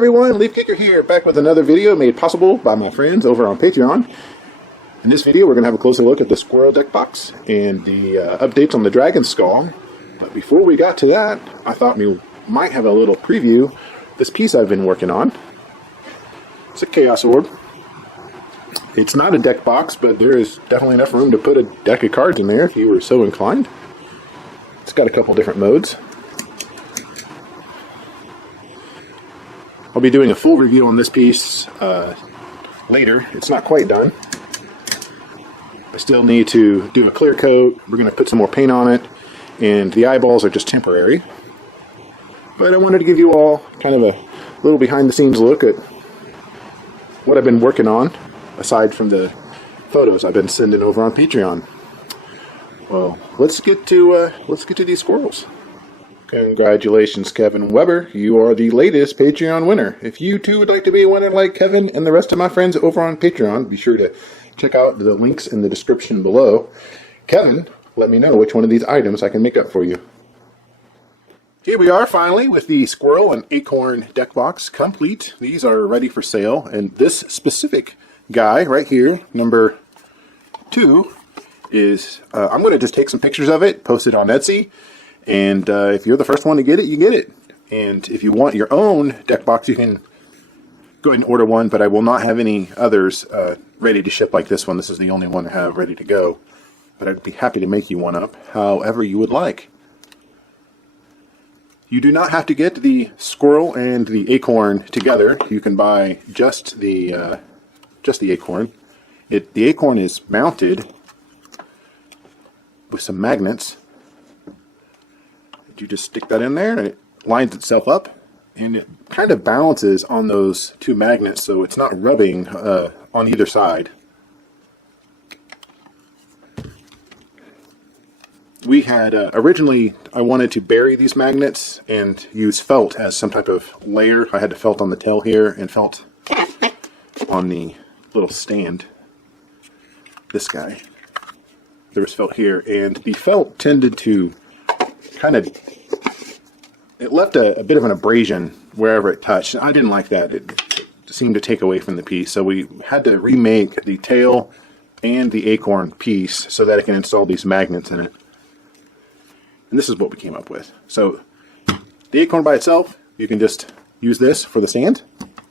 everyone, Leifkicker here, back with another video made possible by my friends over on Patreon. In this video, we're going to have a closer look at the Squirrel deck box and the updates on the Dragon Skull. But before we got to that, I thought we might have a little preview of this piece I've been working on. It's a Chaos Orb. It's not a deck box, but there is definitely enough room to put a deck of cards in there if you were so inclined. It's got a couple different modes. I'll be doing a full review on this piece later. It's not quite done. I still need to do a clear coat. We're going to put some more paint on it, and the eyeballs are just temporary. But I wanted to give you all kind of a little behind the scenes look at what I've been working on, aside from the photos I've been sending over on Patreon. Well, let's get to these squirrels. Congratulations, Kevin Weber. You are the latest Patreon winner. If you too would like to be a winner like Kevin and the rest of my friends over on Patreon, be sure to check out the links in the description below. Kevin, let me know which one of these items I can make up for you. Here we are finally with the Squirrel and Acorn deck box complete. These are ready for sale, and this specific guy right here, number 2, is I'm going to just take some pictures of it, post it on Etsy. And if you're the first one to get it, you get it. And if you want your own deck box, you can go ahead and order one, but I will not have any others ready to ship like this one. This is the only one I have ready to go. But I'd be happy to make you one up however you would like. You do not have to get the Squirrel and the Acorn together. You can buy just the Acorn. The Acorn is mounted with some magnets. You just stick that in there and it lines itself up, and it kind of balances on those two magnets so it's not rubbing on either side. We had originally I wanted to bury these magnets and use felt as some type of layer. I had the felt on the tail here and felt on the little stand. This guy. There was felt here, and the felt tended to it left a bit of an abrasion wherever it touched. I didn't like that. It seemed to take away from the piece. So we had to remake the tail and the acorn piece so that I can install these magnets in it. And this is what we came up with. So the acorn by itself, you can just use this for the stand.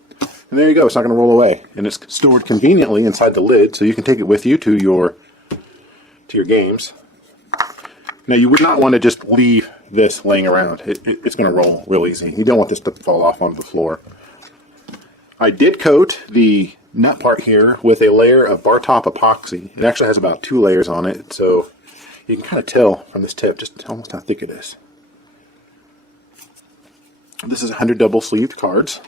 And there you go. It's not going to roll away. And it's stored conveniently inside the lid, so you can take it with you to your games. Now, you would not want to just leave this laying around. It's going to roll real easy. You don't want this to fall off onto the floor. I did coat the nut part here with a layer of bar top epoxy. It actually has about 2 layers on it, so you can kind of tell from this tip just almost how thick it is. This is 100 double-sleeved cards.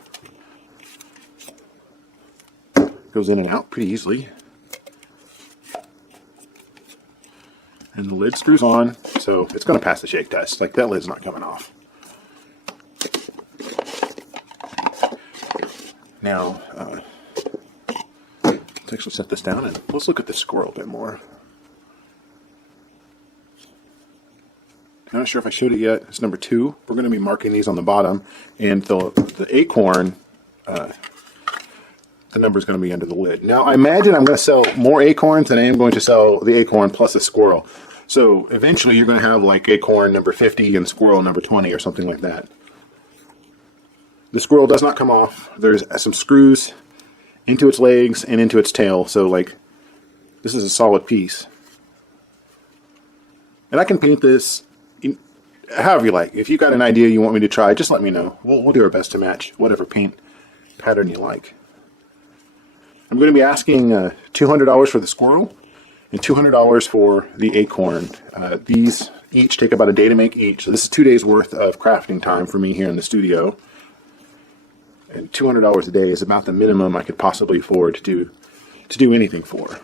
Goes in and out pretty easily. And the lid screws on, so it's going to pass the shake test. Like, that lid's not coming off. Now, let's actually set this down and let's look at the squirrel a bit more. I'm not sure if I showed it yet. It's number 2. We're going to be marking these on the bottom, and the acorn, the number is going to be under the lid. Now, I imagine I'm going to sell more acorns than I am going to sell the acorn plus a squirrel. So eventually you're going to have like acorn number 50 and squirrel number 20 or something like that. The squirrel does not come off. There's some screws into its legs and into its tail. So like, this is a solid piece. And I can paint this however you like. If you've got an idea you want me to try, just let me know. We'll do our best to match whatever paint pattern you like. I'm going to be asking $200 for the squirrel and $200 for the acorn. These each take about a day to make each. So this is 2 days worth of crafting time for me here in the studio. And $200 a day is about the minimum I could possibly afford to do anything for.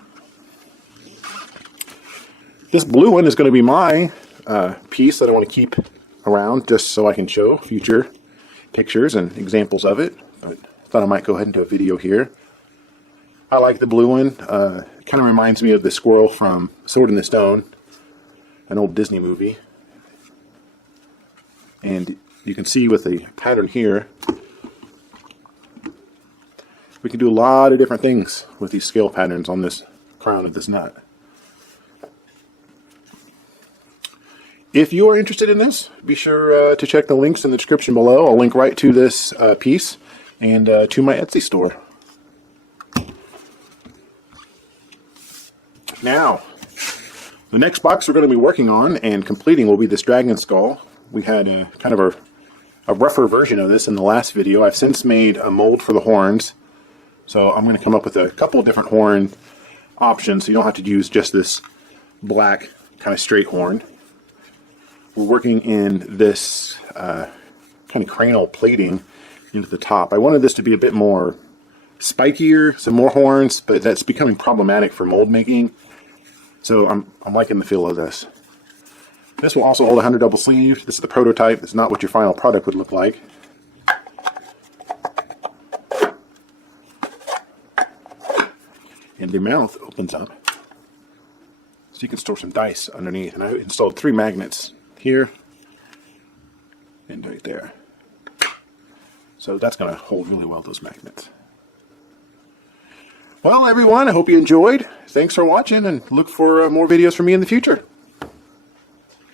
This blue one is going to be my piece that I want to keep around just so I can show future pictures and examples of it. But I thought I might go ahead and do a video here. I like the blue one. It kind of reminds me of the squirrel from Sword in the Stone, an old Disney movie. And you can see with the pattern here, We can do a lot of different things with these scale patterns on this crown of this nut. If you are interested in this, be sure to check the links in the description below. I'll link right to this piece and to my Etsy store. Now, the next box we're going to be working on and completing will be this dragon skull. We had kind of a rougher version of this in the last video. I've since made a mold for the horns. So I'm going to come up with a couple of different horn options so you don't have to use just this black kind of straight horn. We're working in this kind of cranial plating into the top. I wanted this to be a bit more spikier, some more horns, but that's becoming problematic for mold making. So I'm liking the feel of this. This will also hold a 100 double sleeve. This is the prototype. It's not what your final product would look like. And the mouth opens up so you can store some dice underneath. And I installed 3 magnets here and right there. So that's going to hold really well, those magnets. Well, everyone, I hope you enjoyed. Thanks for watching, and look for more videos from me in the future.